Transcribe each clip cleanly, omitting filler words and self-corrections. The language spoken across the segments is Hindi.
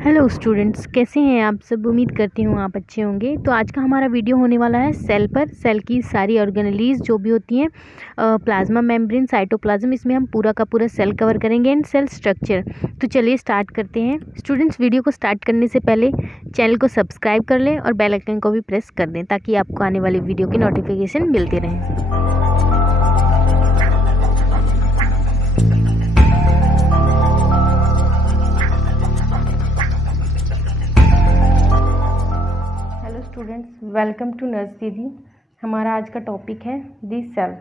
हेलो स्टूडेंट्स, कैसे हैं आप सब। उम्मीद करती हूँ आप अच्छे होंगे। तो आज का हमारा वीडियो होने वाला है सेल पर। सेल की सारी ऑर्गेनेलीज जो भी होती हैं, प्लाज्मा मेम्ब्रेन, साइटोप्लाज्म, इसमें हम पूरा का पूरा सेल कवर करेंगे एंड सेल स्ट्रक्चर। तो चलिए स्टार्ट करते हैं। स्टूडेंट्स, वीडियो को स्टार्ट करने से पहले चैनल को सब्सक्राइब कर लें और बेल आइकन को भी प्रेस कर दें ताकि आपको आने वाली वीडियो की नोटिफिकेशन मिलती रहे। स्टूडेंट्स, वेलकम टू नर्स दीदी। हमारा आज का टॉपिक है दी सेल।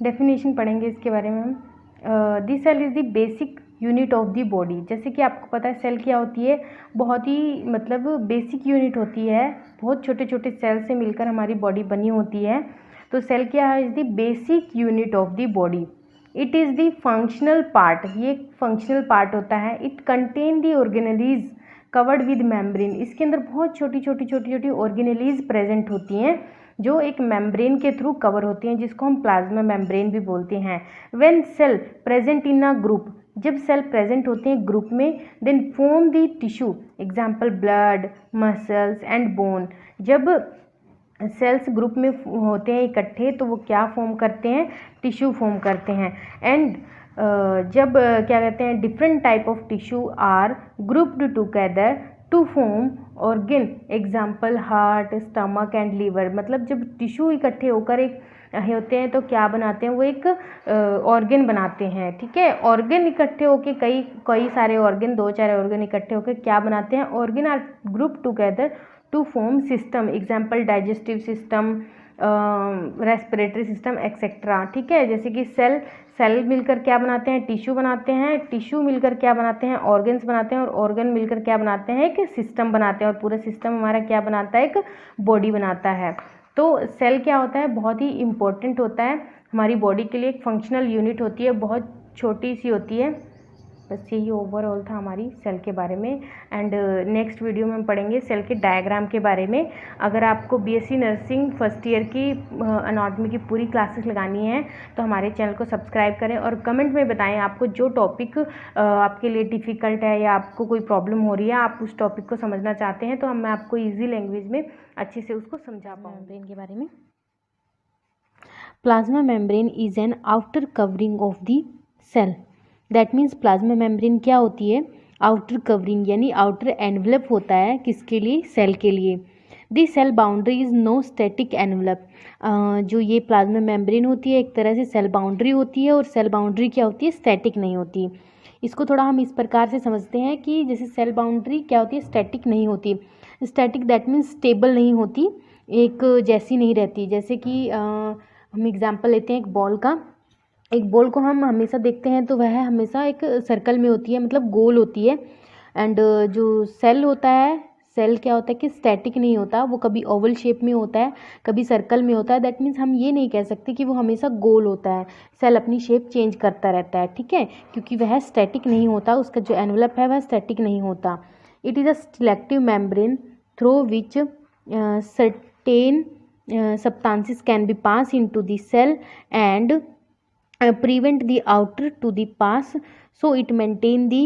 डेफिनेशन पढ़ेंगे इसके बारे में हम। The cell is the basic unit of the body. जैसे कि आपको पता है सेल क्या होती है, बहुत ही बेसिक यूनिट होती है। बहुत छोटे छोटे सेल से मिलकर हमारी बॉडी बनी होती है। तो सेल क्या है, is the basic unit of the body. It is the functional part. ये फंक्शनल पार्ट होता है। It contain the organelles covered with membrane. इसके अंदर बहुत छोटी छोटी ऑर्गेनेलीज प्रेजेंट होती हैं जो एक मेम्ब्रेन के थ्रू कवर होती हैं, जिसको हम प्लाज्मा मेम्ब्रेन भी बोलते हैं। When cell present in a group, जब सेल प्रेजेंट होते हैं ग्रुप में, then form the tissue, example blood, muscles and bone. जब सेल्स ग्रुप में होते हैं इकट्ठे तो वो क्या फॉर्म करते हैं, टिश्यू फॉर्म करते हैं। एंड जब क्या कहते हैं, different type of tissue are grouped together to form organ, example heart, stomach and liver. मतलब जब टिश्यू इकट्ठे होकर एक होते हैं तो क्या बनाते हैं, वो एक ऑर्गन बनाते हैं। ठीक है, ऑर्गन इकट्ठे होके कई सारे ऑर्गन, 2-4 ऑर्गन इकट्ठे होकर क्या बनाते हैं, organ are group together to form system, example digestive system, respiratory system etcetera. ठीक है, जैसे कि सेल मिलकर क्या बनाते हैं, टिश्यू बनाते हैं। टिश्यू मिलकर क्या बनाते हैं, ऑर्गन्स बनाते हैं। और ऑर्गन मिलकर क्या बनाते हैं, एक सिस्टम बनाते हैं। और पूरा सिस्टम हमारा क्या बनाता है, एक बॉडी बनाता है। तो सेल क्या होता है, बहुत ही इम्पोर्टेंट होता है हमारी बॉडी के लिए। एक फंक्शनल यूनिट होती है, बहुत छोटी सी होती है। बस यही ओवरऑल था हमारी सेल के बारे में। एंड नेक्स्ट वीडियो में हम पढ़ेंगे सेल के डायग्राम के बारे में। अगर आपको बीएससी नर्सिंग फर्स्ट ईयर की अनाटॉमी की पूरी क्लासेस लगानी है तो हमारे चैनल को सब्सक्राइब करें और कमेंट में बताएं आपको जो टॉपिक आपके लिए डिफ़िकल्ट है या आपको कोई प्रॉब्लम हो रही है, आप उस टॉपिक को समझना चाहते हैं तो मैं आपको ईजी लैंग्वेज में अच्छे से उसको समझा पाऊँ। मेम्ब्रेन के बारे में, plasma membrane is an outer covering of the cell. That means plasma membrane क्या होती है, आउटर कवरिंग, यानी आउटर एनवलप होता है किसके लिए, सेल के लिए। The cell boundary is no static envelope. जो ये प्लाज्मा मेम्ब्रेन होती है एक तरह से सेल बाउंड्री होती है, और सेल बाउंड्री क्या होती है, स्टैटिक नहीं होती। इसको थोड़ा हम इस प्रकार से समझते हैं कि जैसे सेल बाउंड्री क्या होती है, स्टैटिक नहीं होती। स्टैटिक दैट मीन्स स्टेबल नहीं होती, एक जैसी नहीं रहती। जैसे कि हम एग्जाम्पल लेते हैं एक बॉल का। एक बॉल को हम हमेशा देखते हैं तो वह हमेशा एक सर्कल में होती है, मतलब गोल होती है। एंड जो सेल होता है, सेल क्या होता है कि स्टैटिक नहीं होता, वो कभी ओवल शेप में होता है, कभी सर्कल में होता है। दैट मीन्स हम ये नहीं कह सकते कि वो हमेशा गोल होता है। सेल अपनी शेप चेंज करता रहता है, ठीक है, क्योंकि वह स्टैटिक नहीं होता, उसका जो एनवलप है वह स्टैटिक नहीं होता। It is a selective membrane through which certain substances can be passed into the cell and prevent the outer to the pass, so it maintain the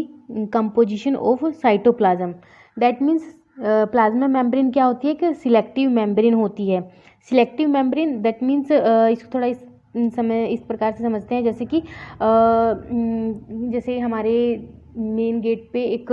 composition of cytoplasm. That means plasma membrane क्या होती है कि सिलेक्टिव मेम्ब्रेन होती है। सिलेक्टिव मेम्ब्रेन दैट मीन्स इसको थोड़ा इस प्रकार से समझते हैं, जैसे कि जैसे हमारे मेन गेट पे एक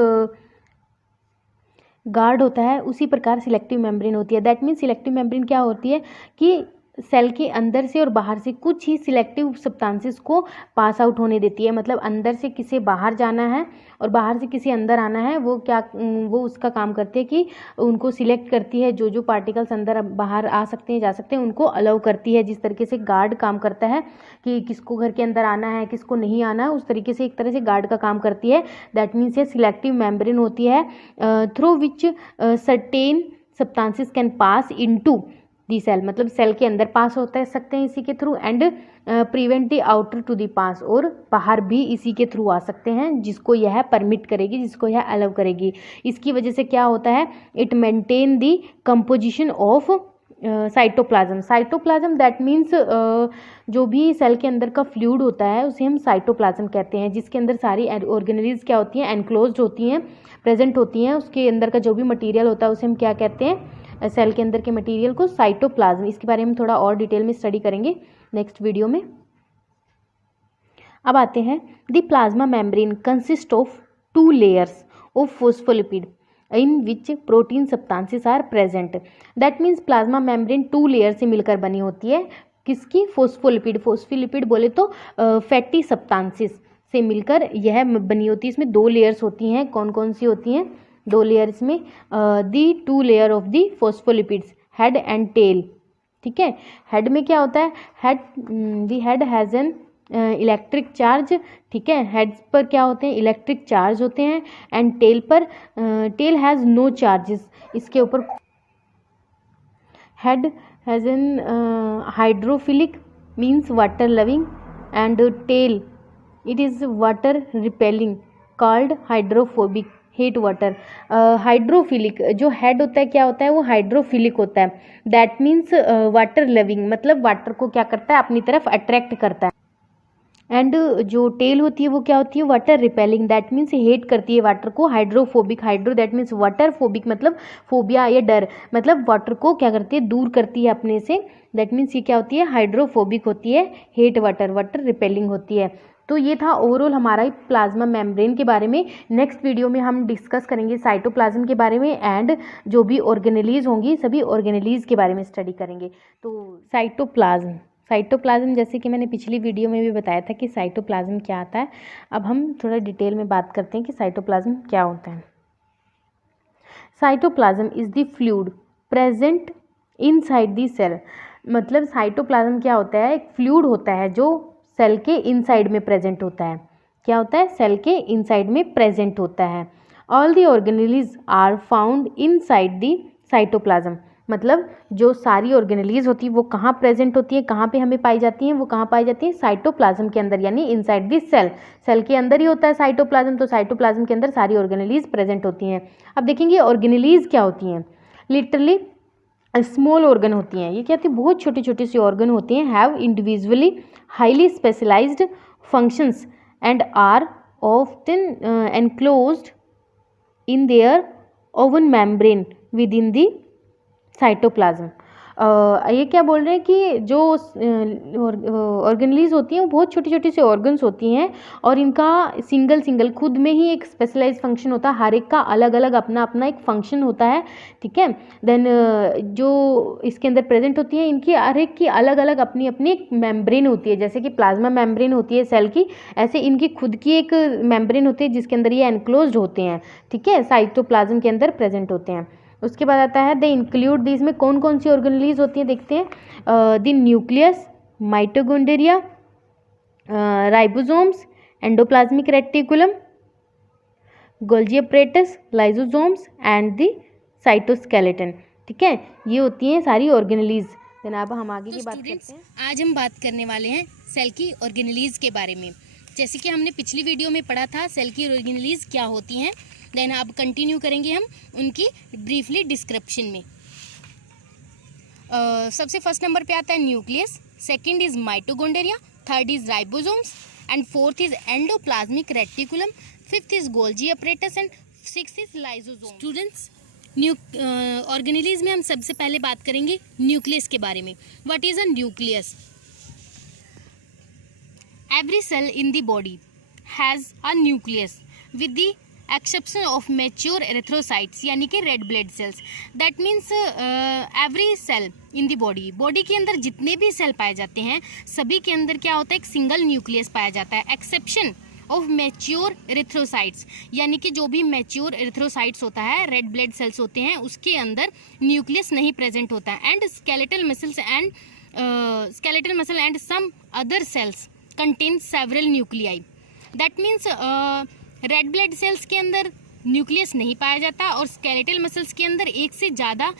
गार्ड होता है, उसी प्रकार सिलेक्टिव मेम्ब्रेन होती है। दैट मीन्स सिलेक्टिव मेम्ब्रेन क्या होती है कि सेल के अंदर से और बाहर से कुछ ही सिलेक्टिव सब्सटेंसेस को पास आउट होने देती है। मतलब अंदर से किसी बाहर जाना है और बाहर से किसी अंदर आना है, वो उसका काम करती है कि उनको सिलेक्ट करती है। जो पार्टिकल्स अंदर बाहर आ सकते हैं, जा सकते हैं, उनको अलाउ करती है। जिस तरीके से गार्ड काम करता है कि किसको घर के अंदर आना है, किसको नहीं आना है, उस तरीके से एक तरह से गार्ड का काम करती है। दैट मीन्स ये सिलेक्टिव मेम्ब्रेन होती है through which certain substances can pass into the cell. मतलब सेल के अंदर पास होता है सकते हैं इसी के through, and prevent the outer to the pass, और बाहर भी इसी के थ्रू आ सकते हैं, जिसको यह परमिट करेगी, जिसको यह अलाउ करेगी। इसकी वजह से क्या होता है, it maintain the composition of cytoplasm. Cytoplasm that means जो भी सेल के अंदर का फ्लूइड होता है उसे हम साइटोप्लाज्म कहते हैं, जिसके अंदर सारी ऑर्गेनेल्स क्या होती हैं, एनक्लोज्ड होती हैं, प्रेजेंट होती हैं। उसके अंदर का जो भी मटेरियल होता है उसे हम क्या कहते हैं, सेल के अंदर के मटेरियल को साइटोप्लाज्म। इसके बारे में थोड़ा और डिटेल में स्टडी करेंगे नेक्स्ट वीडियो में। अब आते हैं, the plasma membrane consist of 2 layers of phospholipid in which protein substances are present. That means plasma membrane 2 layer से मिलकर बनी होती है। किसकी? फोस्फोलिपिड। फोस्फोलिपिड बोले तो फैटी सब्सटेंसेस से मिलकर यह बनी होती है। इसमें 2 लेयर्स होती हैं। कौन कौन सी होती हैं? 2 लेयर्स में the 2 layer of the phospholipids, head and tail. ठीक है, हेड में क्या होता है? The head has an electric charge. ठीक है, हेड पर क्या होते हैं? इलेक्ट्रिक चार्ज होते हैं। एंड टेल पर टेल हैज़ नो चार्जेस। इसके ऊपर head has an hydrophilic means water loving, and tail it is water repelling called hydrophobic, hate water. Hydrophilic जो हेड होता है क्या होता है? वो हाइड्रोफिलिक होता है। दैट मीन्स वाटर लविंग, मतलब वाटर को क्या करता है? अपनी तरफ अट्रैक्ट करता है। एंड जो टेल होती है वो क्या होती है? Water repelling, that means hate करती है वाटर को। Hydrophobic, hydro that means water, phobic मतलब फोबिया या डर, मतलब वाटर को क्या करती है? दूर करती है अपने से। दैट मीन्स ये क्या होती है? हाइड्रोफोबिक होती है, हेट वाटर, वाटर रिपेलिंग होती है। तो ये था ओवरऑल हमारा प्लाज्मा मेम्ब्रेन के बारे में। नेक्स्ट वीडियो में हम डिस्कस करेंगे साइटोप्लाज्म के बारे में, एंड जो भी ऑर्गेनेलीज होंगी सभी ऑर्गेनेलीज के बारे में स्टडी करेंगे। तो साइटोप्लाज्म जैसे कि मैंने पिछली वीडियो में भी बताया था कि साइटोप्लाज्म क्या आता है। अब हम थोड़ा डिटेल में बात करते हैं कि साइटोप्लाज्म क्या होता है। Cytoplasm is the fluid present inside the cell. मतलब साइटोप्लाज्म क्या होता है? एक फ्लूइड होता है जो सेल के इनसाइड में प्रेजेंट होता है। क्या होता है? सेल के इनसाइड में प्रेजेंट होता है। All the organelles are found inside the cytoplasm. मतलब जो सारी ऑर्गेनेलीज होती है वो कहाँ प्रेजेंट होती है, कहाँ पे हमें पाई जाती हैं? वो कहाँ पाई जाती है? साइटोप्लाज्म के अंदर, यानी इनसाइड दिस सेल। सेल के अंदर ही होता है साइटोप्लाज्म, तो साइटोप्लाज्म के अंदर सारी ऑर्गेनेलीज प्रेजेंट होती हैं। अब देखेंगे ऑर्गेनेलीज क्या होती हैं। लिटरली स्मॉल ऑर्गन होती हैं। ये क्या होती है? बहुत छोटी छोटी सी ऑर्गन होती हैं। Have individually highly specialised functions and are often enclosed in their own membrane within the cytoplasm. ये क्या बोल रहे हैं कि जो ऑर्गेनेलीज होती हैं वो बहुत छोटी छोटी सी ऑर्गन्स होती हैं, और इनका सिंगल खुद में ही एक स्पेशलाइज फंक्शन होता है। हर एक का अलग अलग अपना अपना एक फंक्शन होता है। ठीक है, देन जो इसके अंदर प्रेजेंट होती है, इनकी हर एक की अलग अलग अपनी अपनी एक मेम्ब्रेन होती है। जैसे कि प्लाज्मा मेम्ब्रेन होती है सेल की, ऐसे इनकी खुद की एक मेम्ब्रेन होती है जिसके अंदर ये एनक्लोज्ड होते हैं। ठीक है, साइटोप्लाज्म के अंदर प्रेजेंट होते हैं। उसके बाद आता है द इंक्लूड दी। इसमें कौन कौन सी ऑर्गेनेलीज होती हैं देखते हैं। The nucleus, mitochondria, ribosomes, endoplasmic reticulum, Golgi apparatus, lysosomes and the cytoskeleton. ठीक है, ये होती हैं सारी ऑर्गेनेलीज। देन अब हम आगे की बात करते हैं। आज हम बात करने वाले हैं सेल की ऑर्गेनेलीज के बारे में। जैसे कि हमने पिछली वीडियो में पढ़ा था सेल की ऑर्गेनेलीज क्या होती हैं। देन अब कंटिन्यू करेंगे हम उनकी ब्रीफली डिस्क्रिप्शन में। सबसे फर्स्ट नंबर पे आता है nucleus, second is mitochondria, third is ribosomes and fourth is endoplasmic reticulum, fifth is Golgi apparatus and sixth is lysosome. Students, organelles में हम सबसे पहले बात करेंगे न्यूक्लियस के बारे में। What is a nucleus? Every cell in the body has a nucleus with the exception of mature erythrocytes यानी कि red blood cells. That means every cell in the body के अंदर जितने भी सेल पाए जाते हैं सभी के अंदर क्या होता है? एक सिंगल न्यूक्लियस पाया जाता है। एक्सेप्शन ऑफ मैच्योर एरिथ्रोसाइट्स यानी कि जो भी मैच्योर एरिथ्रोसाइट्स होता है, रेड ब्लड सेल्स होते हैं, उसके अंदर न्यूक्लियस नहीं प्रेजेंट होता है। And skeletal muscle and some other cells contain several nuclei. That means red blood cells के अंदर न्यूक्लियस नहीं पाया जाता और स्केलेटल मसल्स के अंदर एक से ज़्यादा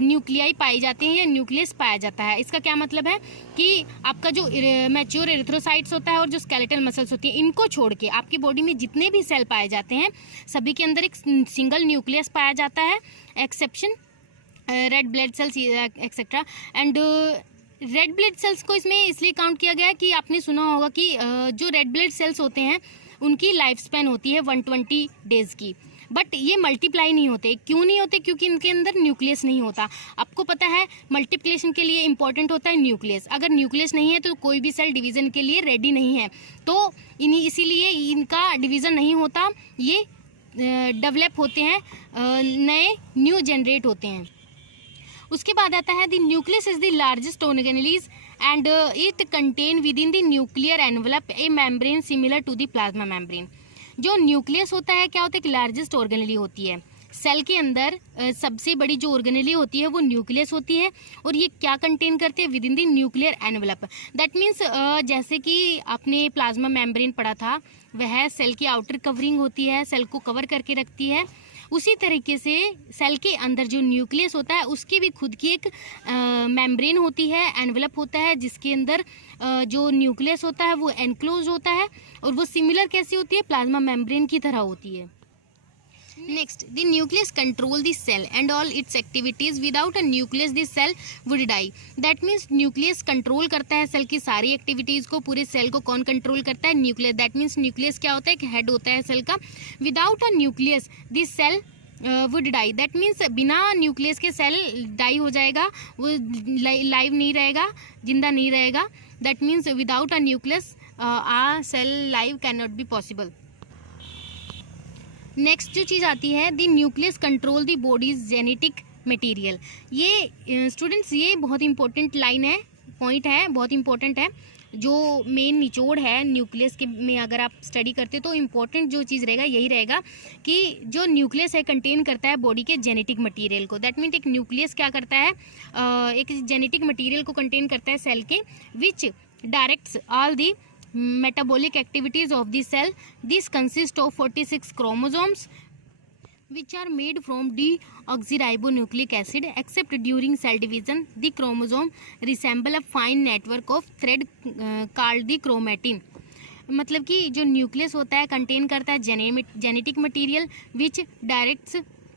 न्यूक्लियाई पाई जाते हैं या न्यूक्लियस पाया जाता है। इसका क्या मतलब है कि आपका जो मैच्योर एरिथ्रोसाइट्स होता है और जो स्केलेटल मसल्स होती हैं, इनको छोड़ के आपकी बॉडी में जितने भी सेल पाए जाते हैं सभी के अंदर एक सिंगल न्यूक्लियस पाया जाता है। Exception red blood sales etcetera. And red blood sales को इसमें इसलिए काउंट किया गया है कि आपने सुना होगा कि जो रेड ब्लड सेल्स होते हैं उनकी लाइफ स्पैन होती है 120 डेज की, बट ये मल्टीप्लाई नहीं होते। क्यों नहीं होते? क्योंकि इनके अंदर न्यूक्लियस नहीं होता। आपको पता है मल्टीप्लिकेशन के लिए इंपॉर्टेंट होता है न्यूक्लियस। अगर न्यूक्लियस नहीं है तो कोई भी सेल डिवीजन के लिए रेडी नहीं है, तो इसीलिए इनका डिवीजन नहीं होता, ये डेवलप होते हैं, नए न्यू जनरेट होते हैं। उसके बाद आता है the nucleus is the largest organelles and it contain within the nuclear envelope a membrane similar to the plasma membrane. जो न्यूक्लियस होता है क्या होता है कि लार्जेस्ट ऑर्गेनेली होती है। सेल के अंदर सबसे बड़ी जो ऑर्गेनेली होती है वो न्यूक्लियस होती है, और ये क्या कंटेन करते हैं? With in the nuclear envelope. That means जैसे कि आपने प्लाज्मा मेम्ब्रेन पढ़ा था, वह सेल की आउटर कवरिंग होती है, सेल को कवर करके रखती है। उसी तरीके से सेल के अंदर जो न्यूक्लियस होता है उसकी भी खुद की एक मेम्ब्रेन होती है, एनवलप होता है, जिसके अंदर जो न्यूक्लियस होता है वो एनक्लोज होता है, और वो सिमिलर कैसी होती है? प्लाज्मा मेम्ब्रेन की तरह होती है। Next, the nucleus control the cell and all its activities. Without a nucleus the cell would die. That means nucleus control करता है सेल की सारी एक्टिविटीज को। पूरे सेल को कौन कंट्रोल करता है? न्यूक्लियस। दैट मीन्स न्यूक्लियस क्या होता है? कि हेड होता है सेल का। Without a nucleus the cell would die. That means बिना न्यूक्लियस के सेल डाई हो जाएगा, वो लाइव नहीं रहेगा, जिंदा नहीं रहेगा। That means without a nucleus a cell live can not be possible. Next जो चीज़ आती है, the nucleus control the body's genetic material. ये स्टूडेंट्स ये बहुत इंपॉर्टेंट लाइन है, पॉइंट है, बहुत इंपॉर्टेंट है। जो मेन निचोड़ है न्यूक्लियस के में अगर आप स्टडी करते तो इम्पोर्टेंट जो चीज़ रहेगा यही रहेगा कि जो न्यूक्लियस है कंटेन करता है बॉडी के जेनेटिक मटेरियल को। दैट मीन्स एक न्यूक्लियस क्या करता है? एक जेनेटिक मटेरियल को कंटेन करता है सेल के, which directs all the metabolic activities of the cell. This consists of 46 chromosomes which are made from deoxyribonucleic acid. Except during cell division, the chromosome resemble a fine network of thread called the chromatin. मतलब कि जो न्यूक्लियस होता है कंटेन करता है genetic material which directs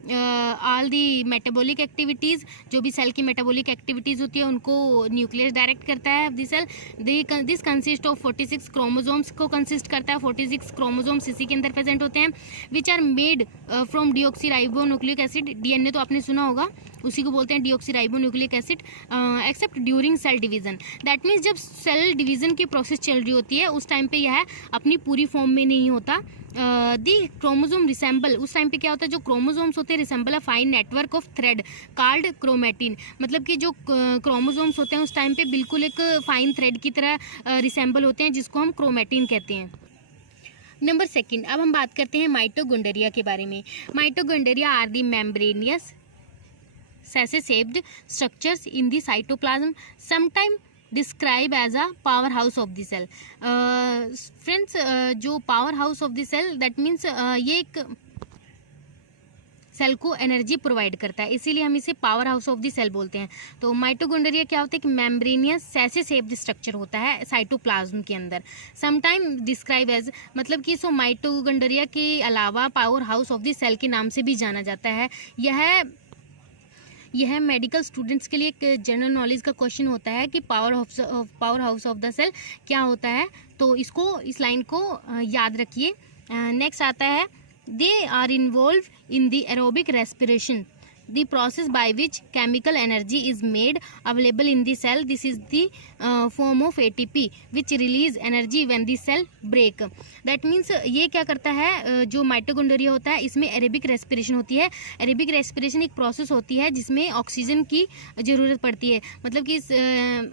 all the metabolic activities. जो भी सेल की मेटाबॉलिक एक्टिविटीज़ होती है उनको न्यूक्लियस डायरेक्ट करता है। This cell this consist of 46 chromosomes को कंसिस्ट करता है। 46 क्रोमोसोम्स इसी के अंदर प्रेजेंट होते हैं, which are made from deoxyribonucleic acid. DNA तो आपने सुना होगा, उसी को बोलते हैं deoxyribonucleic acid. Except during cell division. That means जब सेल डिवीजन की प्रोसेस चल रही होती है उस टाइम पे यह अपनी पूरी फॉर्म में नहीं होता। दी क्रोमोसोम रिसेंबल, उस टाइम पे क्या होता है? जो क्रोमोसोम्स होते हैं resemble a fine network of thread called chromatin. मतलब कि जो क्रोमोसोम्स होते हैं उस टाइम पे बिल्कुल एक फाइन थ्रेड की तरह रिसेंबल होते हैं, जिसको हम क्रोमेटिन कहते हैं। नंबर सेकंड, अब हम बात करते हैं माइटोकॉन्ड्रिया के बारे में। Mitochondria are the membranous sachet-shaped structures in the cytoplasm, sometimes described as a powerhouse of the cell. Friends, जो powerhouse of the cell that means ये एक सेल को एनर्जी प्रोवाइड करता है, इसीलिए हम इसे power house of the cell बोलते हैं। तो माइटोकॉन्ड्रिया क्या होता है कि मेम्ब्रेनियस सैसे शेप्ड स्ट्रक्चर होता है साइटोप्लाज्म के अंदर। समटाइम डिस्क्राइब एज, मतलब कि सो माइटोकॉन्ड्रिया के अलावा power house of the cell के नाम से भी जाना जाता है। यह मेडिकल स्टूडेंट्स के लिए एक जनरल नॉलेज का क्वेश्चन होता है कि power house of the cell क्या होता है, तो इस लाइन को याद रखिए। नेक्स्ट आता है, they are involve in the aerobic respiration, the process by which chemical energy is made available in the cell. This is the form of ATP which release energy when the cell break. That means ये क्या करता है, जो माइटोकॉन्ड्रिया होता है इसमें एरोबिक रेस्पिरेशन होती है। एरोबिक रेस्पिरेशन एक प्रोसेस होती है जिसमें ऑक्सीजन की ज़रूरत पड़ती है। मतलब कि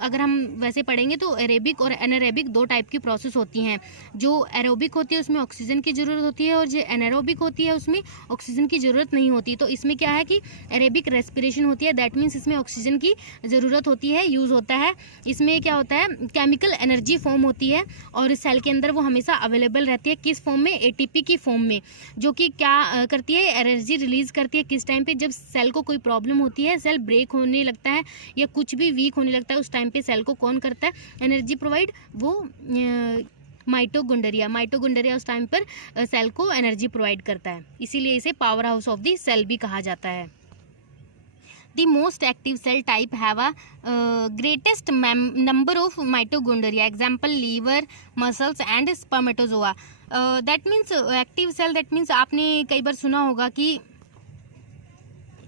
अगर हम वैसे पढ़ेंगे तो एरोबिक और एनारोबिक दो टाइप की प्रोसेस होती हैं। जो एरोबिक होती है उसमें ऑक्सीजन की ज़रूरत होती है, और जो एनारोबिक होती है उसमें ऑक्सीजन की ज़रूरत नहीं होती। तो इसमें क्या है कि एरोबिक रेस्पिरेशन होती है, दैट मीन्स इसमें ऑक्सीजन की ज़रूरत होती है, यूज़ होता है। इसमें क्या होता है, केमिकल एनर्जी फॉर्म होती है और सेल के अंदर वो हमेशा अवेलेबल रहती है। किस फॉर्म में? एटीपी की फॉर्म में, जो कि क्या करती है, एनर्जी रिलीज करती है। किस टाइम पे? जब सेल को कोई प्रॉब्लम होती है, सेल ब्रेक होने लगता है या कुछ भी वीक होने लगता है, उस टाइम पे सेल को कौन करता है एनर्जी प्रोवाइड? वो माइटोकॉन्ड्रिया उस टाइम पर सेल को एनर्जी प्रोवाइड करता है, इसीलिए इसे power house of the cell भी कहा जाता है। The most active cell type have a greatest number of mitochondria. Example, liver, muscles and spermatozoa. That means active cell, that means आपने कई बार सुना होगा कि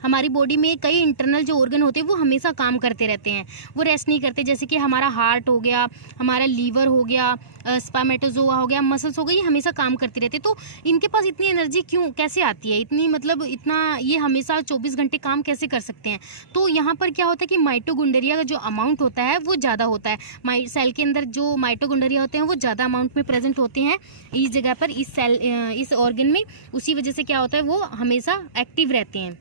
हमारी बॉडी में कई इंटरनल जो ऑर्गन होते हैं वो हमेशा काम करते रहते हैं, वो रेस्ट नहीं करते। जैसे कि हमारा हार्ट हो गया, हमारा लीवर हो गया, स्पर्मेटोजोआ हो गया, मसल्स हो गए, ये हमेशा काम करते रहते हैं। तो इनके पास इतनी एनर्जी क्यों, कैसे आती है इतनी, मतलब इतना ये हमेशा 24 घंटे काम कैसे कर सकते हैं? तो यहाँ पर क्या होता है कि माइटोकॉन्ड्रिया का जो अमाउंट होता है वो ज़्यादा होता है। सेल के अंदर जो माइटोकॉन्ड्रिया होते हैं वो ज़्यादा अमाउंट में प्रेजेंट होते हैं इस जगह पर, इस सेल, इस ऑर्गन में। उसी वजह से क्या होता है, वो हमेशा एक्टिव रहते हैं।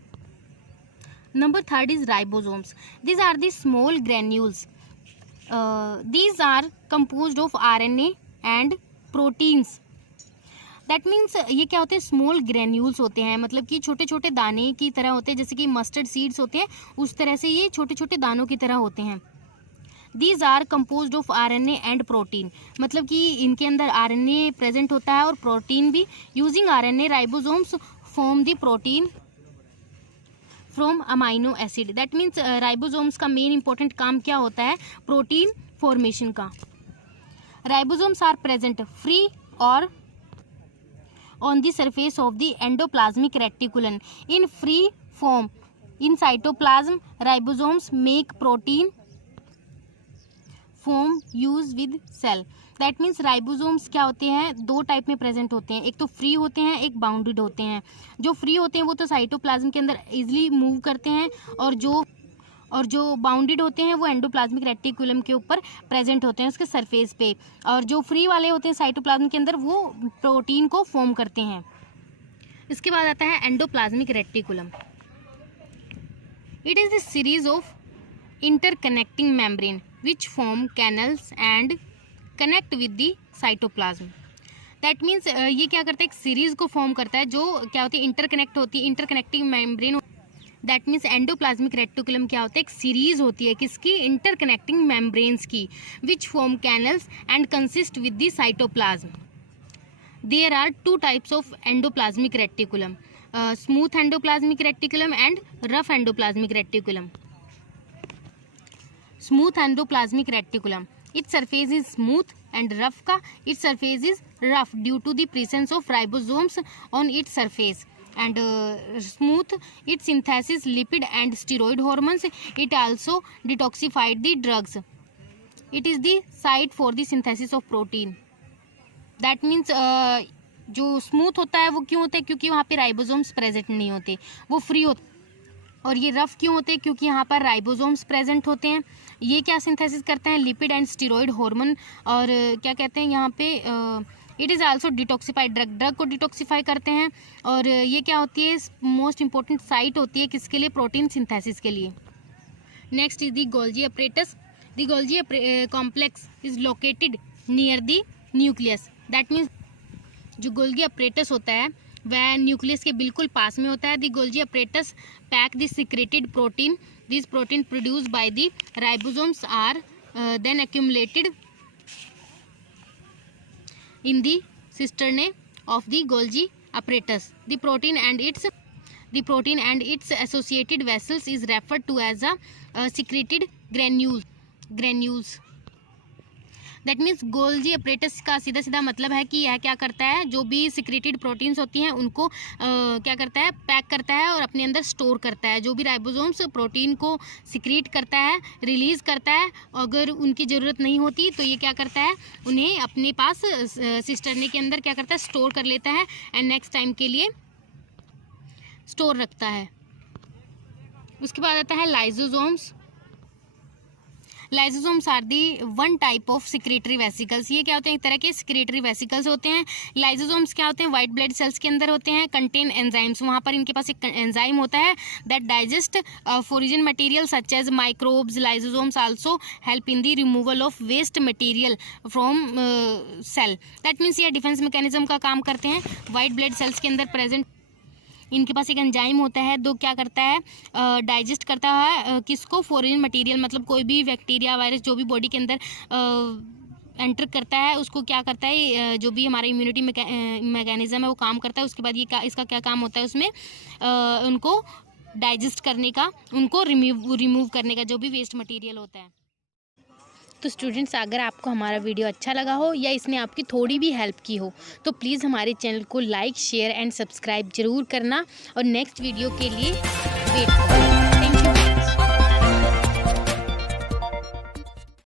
Number 3 is ribosomes. These are the small granules. These are composed of RNA and proteins. That means ये क्या होते हैं, स्मॉल ग्रेन्यूल्स होते हैं, मतलब कि छोटे छोटे दाने की तरह होते हैं। जैसे कि मस्टर्ड सीड्स होते हैं उस तरह से ये छोटे छोटे दानों की तरह होते हैं। These are composed of RNA and protein. मतलब कि इनके अंदर RNA प्रेजेंट होता है और प्रोटीन भी। Using RNA, ribosomes form the protein from amino acid. That means ribosomes का मेन इंपॉर्टेंट काम क्या होता है, प्रोटीन फॉर्मेशन का। राइबोसोम्स आर प्रेजेंट फ्री और on the surface of the endoplasmic reticulum in free form in cytoplasm. Ribosomes make protein form use with cell. That means ribosomes क्या होते हैं, दो टाइप में प्रेजेंट होते हैं, एक तो फ्री होते हैं, एक बाउंडेड होते हैं। जो फ्री होते हैं वो तो साइटोप्लाज्म के अंदर इजीली मूव करते हैं, और जो बाउंडेड होते हैं वो एंडोप्लाज्मिक रेटिकुलम के ऊपर प्रेजेंट होते हैं, उसके सरफेस पे। और जो फ्री वाले होते हैं साइटोप्लाज्म के अंदर, वो प्रोटीन को फॉर्म करते हैं। इसके बाद आता है endoplasmic reticulum. It is the series of interconnecting membrane which form canals and connect with the cytoplasm. That means ये क्या करता है, एक सीरीज को फॉर्म करता है जो क्या होती है, इंटरकनेक्ट होती है, interconnecting membrane. That means endoplasmic reticulum क्या होता है, एक सीरीज होती है किसकी, इंटरकनेक्टिंग मेम्ब्रेन्स की, which form canals and consist with the cytoplasm. There are 2 types of endoplasmic reticulum, smooth endoplasmic reticulum and rough endoplasmic reticulum. Smooth endoplasmic reticulum, its surface is smooth, and rough का its surface is rough due to the presence of ribosomes on its surface, and smooth it synthesis lipid and steroid hormones. It also detoxified the drugs. It is the site for the synthesis of protein. That means जो स्मूथ होता है वो क्यों होता है, क्योंकि वहाँ पे राइबोसोम्स प्रेजेंट नहीं होते, वो फ्री होते। और ये रफ क्यों होते हैं, क्योंकि यहाँ पर राइबोसोम्स प्रेजेंट होते हैं। ये क्या सिंथेसिस करते हैं, लिपिड एंड स्टीरॉयड हार्मोन। और क्या कहते हैं यहाँ पे, it is also detoxified drug को डिटॉक्सिफाई करते हैं। और ये क्या होती है, मोस्ट इंपॉर्टेंट साइट होती है किसके लिए, प्रोटीन सिंथेसिस के लिए। Next is the Golgi apparatus. The Golgi complex is located near the nucleus. That means जो गोल्गी अपरेटस होता है वह न्यूक्लियस के बिल्कुल पास में होता है। The Golgi apparatus pack the secreted protein. This protein produced by the ribosomes are then accumulated in the cisternae of the Golgi apparatus. The protein and its associated vessels is referred to as a secreted granules. That means Golgi apparatus का सीधा सीधा मतलब है कि यह क्या करता है, जो भी सिक्रेटेड प्रोटीन्स होती हैं उनको क्या करता है, पैक करता है और अपने अंदर स्टोर करता है। जो भी राइबोसोम्स प्रोटीन को सिक्रीट करता है, रिलीज करता है, अगर उनकी ज़रूरत नहीं होती तो ये क्या करता है, उन्हें अपने पास सिस्टरने के अंदर क्या करता है, स्टोर कर लेता है एंड नेक्स्ट टाइम के लिए स्टोर रखता है। उसके बाद आता है lysosomes. Lysosomes are the one type of secretory vesicles. ये क्या होते हैं, एक तरह के सिक्रेटरी वेसिकल्स होते हैं। लाइसोसोम्स क्या होते हैं, वाइट ब्लड सेल्स के अंदर होते हैं, कंटेन एंजाइम्स। वहाँ पर इनके पास एक एंजाइम होता है that digest foreign material such as microbes. Lysosomes also help in the removal of waste material from cell. That means ये डिफेंस मैकेनिज्म का काम करते हैं। वाइट ब्लड सेल्स के अंदर प्रेजेंट इनके पास एक एंजाइम होता है, दो क्या करता है, डाइजेस्ट करता है किसको, फॉरेन मटेरियल, मतलब कोई भी बैक्टीरिया वायरस जो भी बॉडी के अंदर एंटर करता है उसको क्या करता है, जो भी हमारा इम्यूनिटी मैकेनिज्म है वो काम करता है। उसके बाद ये इसका क्या काम होता है, उसमें उनको डाइजेस्ट करने का, उनको रिमूव करने का, जो भी वेस्ट मटेरियल होता है। तो स्टूडेंट्स, अगर आपको हमारा वीडियो अच्छा लगा हो या इसने आपकी थोड़ी भी हेल्प की हो तो प्लीज़ हमारे चैनल को लाइक, शेयर एंड सब्सक्राइब ज़रूर करना और नेक्स्ट वीडियो के लिए वेट करें।